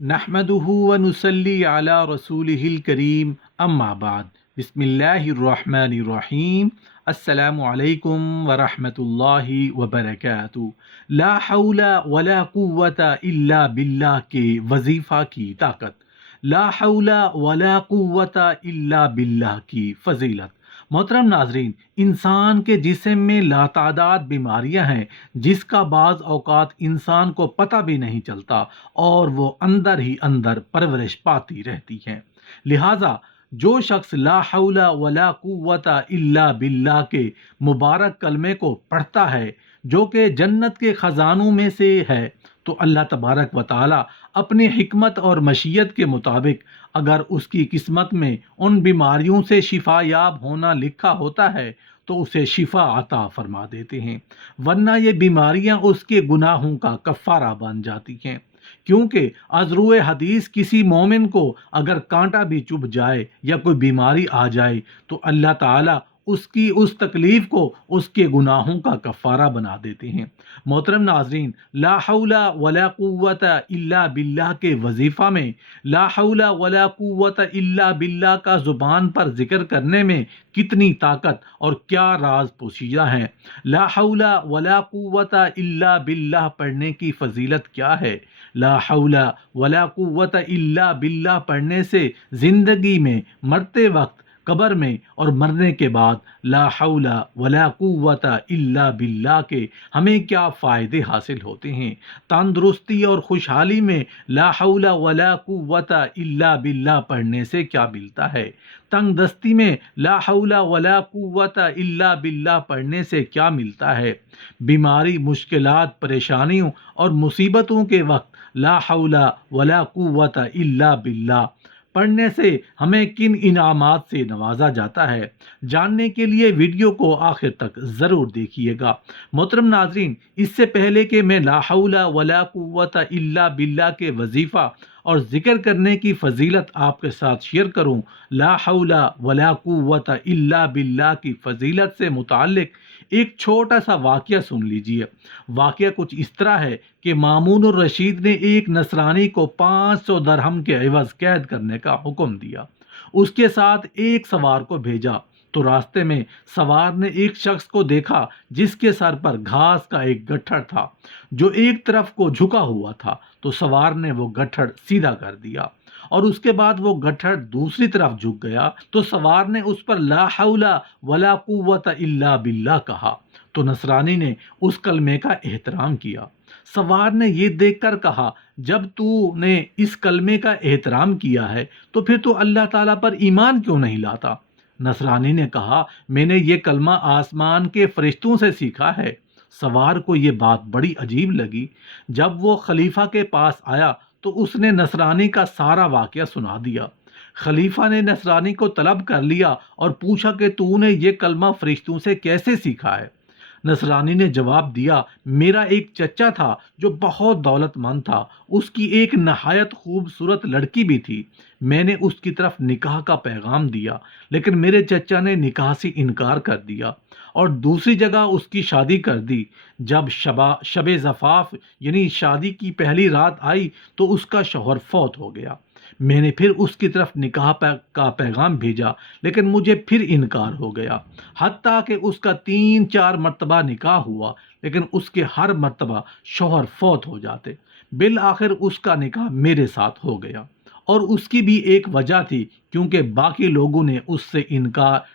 نحمده ونصلي على رسوله الكريم اما بعد بسم اللہ الرحمن الرحیم السلام علیکم ورحمۃ اللہ وبرکاتہ۔ لا حول ولا قوت الا باللہ کے وظیفہ کی طاقت، لا حول ولا قوت الا باللہ کی فضیلت۔ محترم ناظرین، انسان کے جسم میں لاتعداد بیماریاں ہیں جس کا بعض اوقات انسان کو پتہ بھی نہیں چلتا اور وہ اندر ہی اندر پرورش پاتی رہتی ہیں۔ لہٰذا جو شخص لا حول ولا قوت الا باللہ کے مبارک کلمے کو پڑھتا ہے جو کہ جنت کے خزانوں میں سے ہے، تو اللہ تبارک و تعالی اپنی حکمت اور مشیت کے مطابق اگر اس کی قسمت میں ان بیماریوں سے شفا یاب ہونا لکھا ہوتا ہے تو اسے شفا عطا فرما دیتے ہیں، ورنہ یہ بیماریاں اس کے گناہوں کا کفارہ بن جاتی ہیں۔ کیونکہ از روئے حدیث کسی مومن کو اگر کانٹا بھی چبھ جائے یا کوئی بیماری آ جائے تو اللہ تعالیٰ اس کی اس تکلیف کو اس کے گناہوں کا کفارہ بنا دیتے ہیں۔ محترم ناظرین، لا حول ولا قوت الا باللہ کے وظیفہ میں لا حول ولا قوت الا باللہ کا زبان پر ذکر کرنے میں کتنی طاقت اور کیا راز پوشیدہ ہیں۔ لا حول ولا قوت الا باللہ پڑھنے کی فضیلت کیا ہے؟ لا حول ولا قوت الا باللہ پڑھنے سے زندگی میں مرتے وقت، قبر میں اور مرنے کے بعد لا حول ولا قوت الا باللہ کے ہمیں کیا فائدے حاصل ہوتے ہیں۔ تندرستی اور خوشحالی میں لا حول ولا قوت الا باللہ پڑھنے سے کیا ملتا ہے؟ تنگ دستی میں لا حول ولا قوت الا باللہ پڑھنے سے کیا ملتا ہے؟ بیماری، مشکلات، پریشانیوں اور مصیبتوں کے وقت لا حول ولا قوت الا باللہ پڑھنے سے ہمیں کن انعامات سے نوازا جاتا ہے؟ جاننے کے لیے ویڈیو کو آخر تک ضرور دیکھیے گا۔ محترم ناظرین، اس سے پہلے کہ میں لا حول ولا قوت الا باللہ کے وظیفہ اور ذکر کرنے کی فضیلت آپ کے ساتھ شیئر کروں، لا حول ولا قوت الا باللہ کی فضیلت سے متعلق ایک چھوٹا سا واقعہ سن لیجئے۔ واقعہ کچھ اس طرح ہے کہ مامون الرشید نے ایک نصرانی کو 500 درہم کے عوض قید کرنے کا حکم دیا۔ اس کے ساتھ ایک سوار کو بھیجا تو راستے میں سوار نے ایک شخص کو دیکھا جس کے سر پر گھاس کا ایک گٹھڑ تھا جو ایک طرف کو جھکا ہوا تھا، تو سوار نے وہ گٹھڑ سیدھا کر دیا اور اس کے بعد وہ گٹھڑ دوسری طرف جھک گیا تو سوار نے اس پر لا حول ولا قوت الا باللہ کہا تو نصرانی نے اس کلمے کا احترام کیا۔ سوار نے یہ دیکھ کر کہا، جب تو نے اس کلمے کا احترام کیا ہے تو پھر تو اللہ تعالیٰ پر ایمان کیوں نہیں لاتا؟ نصرانی نے کہا، میں نے یہ کلمہ آسمان کے فرشتوں سے سیکھا ہے۔ سوار کو یہ بات بڑی عجیب لگی۔ جب وہ خلیفہ کے پاس آیا تو اس نے نصرانی کا سارا واقعہ سنا دیا۔ خلیفہ نے نصرانی کو طلب کر لیا اور پوچھا کہ تو نے یہ کلمہ فرشتوں سے کیسے سیکھا ہے؟ نصرانی نے جواب دیا، میرا ایک چچا تھا جو بہت دولت مند تھا، اس کی ایک نہایت خوبصورت لڑکی بھی تھی۔ میں نے اس کی طرف نکاح کا پیغام دیا لیکن میرے چچا نے نکاح سے انکار کر دیا اور دوسری جگہ اس کی شادی کر دی۔ جب شب زفاف یعنی شادی کی پہلی رات آئی تو اس کا شوہر فوت ہو گیا۔ میں نے پھر اس کی طرف نکاح کا پیغام بھیجا لیکن مجھے پھر انکار ہو گیا، حتیٰ کہ اس کا 3-4 مرتبہ نکاح ہوا لیکن اس کے ہر مرتبہ شوہر فوت ہو جاتے۔ بالآخر اس کا نکاح میرے ساتھ ہو گیا، اور اس کی بھی ایک وجہ تھی کیونکہ باقی لوگوں نے اس سے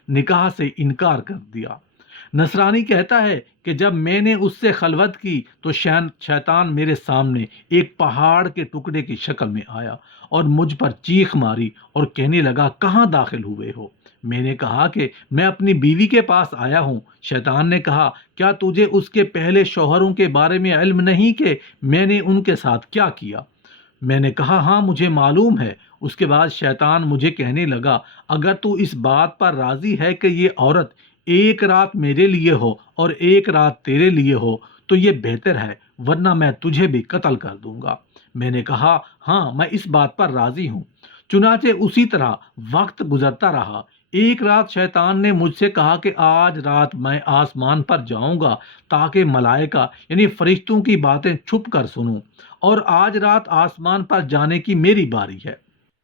نکاح سے انکار کر دیا۔ نصرانی کہتا ہے کہ جب میں نے اس سے خلوت کی تو شیطان میرے سامنے ایک پہاڑ کے ٹکڑے کی شکل میں آیا اور مجھ پر چیخ ماری اور کہنے لگا، کہاں داخل ہوئے ہو؟ میں نے کہا کہ میں اپنی بیوی کے پاس آیا ہوں۔ شیطان نے کہا، کیا تجھے اس کے پہلے شوہروں کے بارے میں علم نہیں کہ میں نے ان کے ساتھ کیا کیا؟ میں نے کہا، ہاں مجھے معلوم ہے۔ اس کے بعد شیطان مجھے کہنے لگا، اگر تو اس بات پر راضی ہے کہ یہ عورت ایک رات میرے لیے ہو اور ایک رات تیرے لیے ہو تو یہ بہتر ہے، ورنہ میں تجھے بھی قتل کر دوں گا۔ میں نے کہا، ہاں میں اس بات پر راضی ہوں۔ چنانچہ اسی طرح وقت گزرتا رہا۔ ایک رات شیطان نے مجھ سے کہا کہ آج رات میں آسمان پر جاؤں گا تاکہ ملائکہ یعنی فرشتوں کی باتیں چھپ کر سنوں، اور آج رات آسمان پر جانے کی میری باری ہے،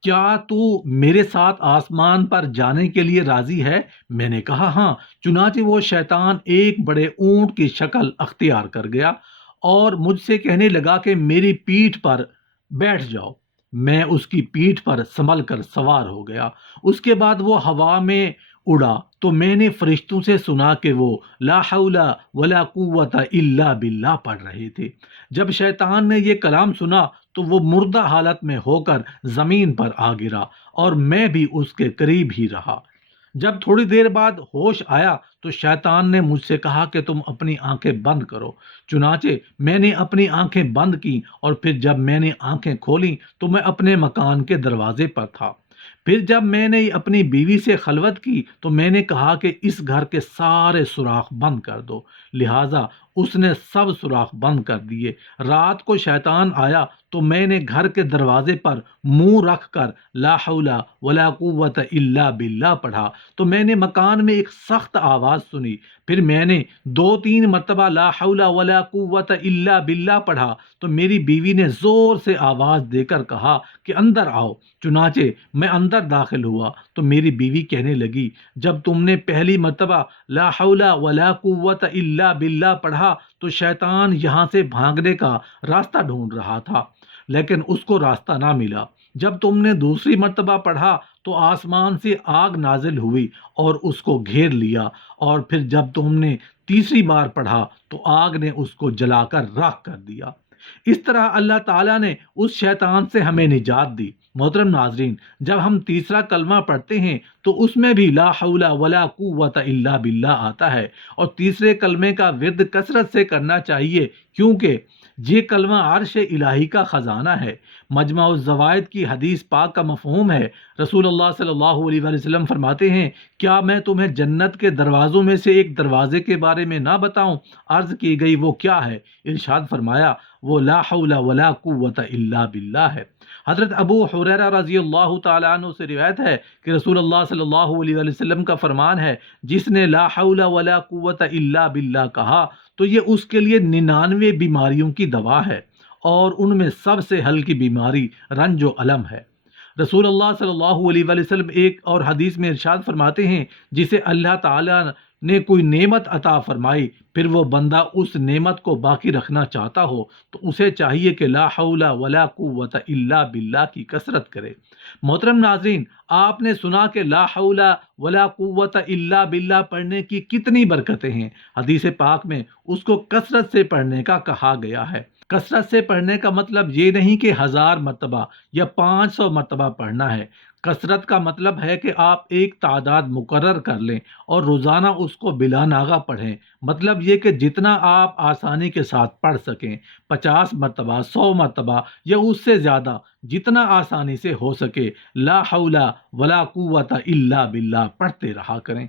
کیا تو میرے ساتھ آسمان پر جانے کے لیے راضی ہے؟ میں نے کہا ہاں۔ چنانچہ وہ شیطان ایک بڑے اونٹ کی شکل اختیار کر گیا اور مجھ سے کہنے لگا کہ میری پیٹھ پر بیٹھ جاؤ۔ میں اس کی پیٹھ پر سنبھل کر سوار ہو گیا۔ اس کے بعد وہ ہوا میں اڑا تو میں نے فرشتوں سے سنا کہ وہ لا حول ولا قوت الا باللہ پڑھ رہے تھے۔ جب شیطان نے یہ کلام سنا تو وہ مردہ حالت میں ہو کر زمین پر آ گرا اور میں بھی اس کے قریب ہی رہا۔ جب تھوڑی دیر بعد ہوش آیا تو شیطان نے مجھ سے کہا کہ تم اپنی آنکھیں بند کرو۔ چنانچہ میں نے اپنی آنکھیں بند کی اور پھر جب میں نے آنکھیں کھولیں تو میں اپنے مکان کے دروازے پر تھا۔ پھر جب میں نے اپنی بیوی سے خلوت کی تو میں نے کہا کہ اس گھر کے سارے سوراخ بند کر دو، لہٰذا اس نے سب سوراخ بند کر دیے۔ رات کو شیطان آیا تو میں نے گھر کے دروازے پر منہ رکھ کر لا حول ولا قوت الا باللہ پڑھا تو میں نے مکان میں ایک سخت آواز سنی۔ پھر میں نے 2-3 مرتبہ لا حول ولا قوت الا باللہ پڑھا تو میری بیوی نے زور سے آواز دے کر کہا کہ اندر آؤ۔ چنانچہ میں اندر داخل ہوا تو میری بیوی کہنے لگی جب تم نے پہلی مرتبہ لا حول ولا قوت الا باللہ پڑھا تو شیطان یہاں سے بھاگنے کا راستہ ڈھونڈ رہا تھا لیکن اس کو راستہ نہ ملا۔ جب تم نے دوسری مرتبہ پڑھا تو آسمان سے آگ نازل ہوئی اور اس کو گھیر لیا، اور پھر جب تم نے تیسری بار پڑھا تو آگ نے اس کو جلا کر راکھ کر دیا۔ اس طرح اللہ تعالیٰ نے اس شیطان سے ہمیں نجات دی۔ محترم ناظرین، جب ہم تیسرا کلمہ پڑھتے ہیں تو اس میں بھی لا حول ولا قوت الا باللہ آتا ہے، اور تیسرے کلمے کا ورد کثرت سے کرنا چاہیے کیونکہ یہ کلمہ عرش الہی کا خزانہ ہے۔ مجمع الزوائد کی حدیث پاک کا مفہوم ہے، رسول اللہ صلی اللہ علیہ وآلہ وسلم فرماتے ہیں کیا میں تمہیں جنت کے دروازوں میں سے ایک دروازے کے بارے میں نہ بتاؤں؟ عرض کی گئی وہ کیا ہے؟ ارشاد فرمایا وہ لا حول ولا قوت الا باللہ ہے۔ حضرت ابو ہریرہ رضی اللہ تعالیٰ عنہ سے روایت ہے کہ رسول اللہ صلی اللہ علیہ وآلہ وسلم کا فرمان ہے جس نے لا حول ولا قوت الا باللہ کہا تو یہ اس کے لیے 99 بیماریوں کی دوا ہے، اور ان میں سب سے ہلکی بیماری رنج و الم ہے۔ رسول اللہ صلی اللہ علیہ وآلہ وسلم ایک اور حدیث میں ارشاد فرماتے ہیں جسے اللہ تعالیٰ نے کوئی نعمت عطا فرمائی پھر وہ بندہ اس نعمت کو باقی رکھنا چاہتا ہو تو اسے چاہیے کہ لا حول ولا قوت الا باللہ کی کثرت کرے۔ محترم ناظرین، آپ نے سنا کہ لا حول ولا قوت الا باللہ پڑھنے کی کتنی برکتیں ہیں۔ حدیث پاک میں اس کو کثرت سے پڑھنے کا کہا گیا ہے۔ کثرت سے پڑھنے کا مطلب یہ نہیں کہ 1000 مرتبہ یا 500 مرتبہ پڑھنا ہے۔ کثرت کا مطلب ہے کہ آپ ایک تعداد مقرر کر لیں اور روزانہ اس کو بلا ناغہ پڑھیں۔ مطلب یہ کہ جتنا آپ آسانی کے ساتھ پڑھ سکیں، 50 مرتبہ، 100 مرتبہ یا اس سے زیادہ، جتنا آسانی سے ہو سکے لا حول ولا قوت الا باللہ پڑھتے رہا کریں۔